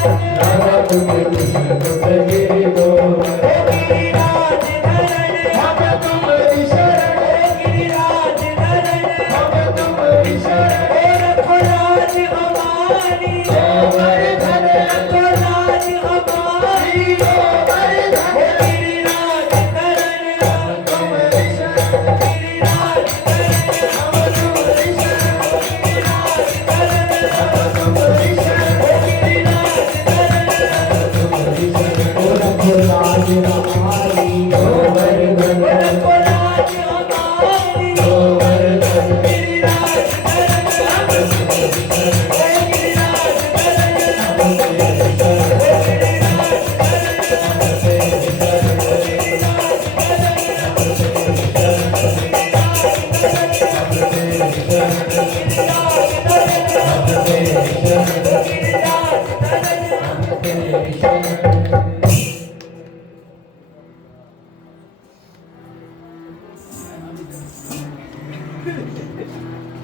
राधा कुंड कृष्ण कुंड गिरी गोवर्धन गिरिराज धरण हम तुम्हारी शरण गिरिराज धरण हम तुम्हारी शरण रखो लाज हमारी गोवर्धन रखो लाज हमारी गोवर्धन गिरिराज धरण हम तुम्हारी शरण गिरिराज धरण हम तुम्हारी शरण गिरिराज धरण हम तुम्हारी शरण गिरिराज धरण हम तुम्हारी शरण रखो लाज हमारी गोवर्धन रखो लाज हमारी गोवर्धन गिरिराज धरण हम तुम्हारी शरण गिरिराज धरण हम तुम्हारी शरण गिरिराज धरण हम तुम्हारी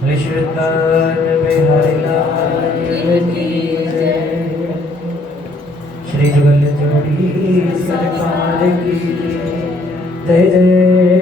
कृष्णकान बिहारी लाल की जय श्री जुगल जोड़ी सरकार की जय जय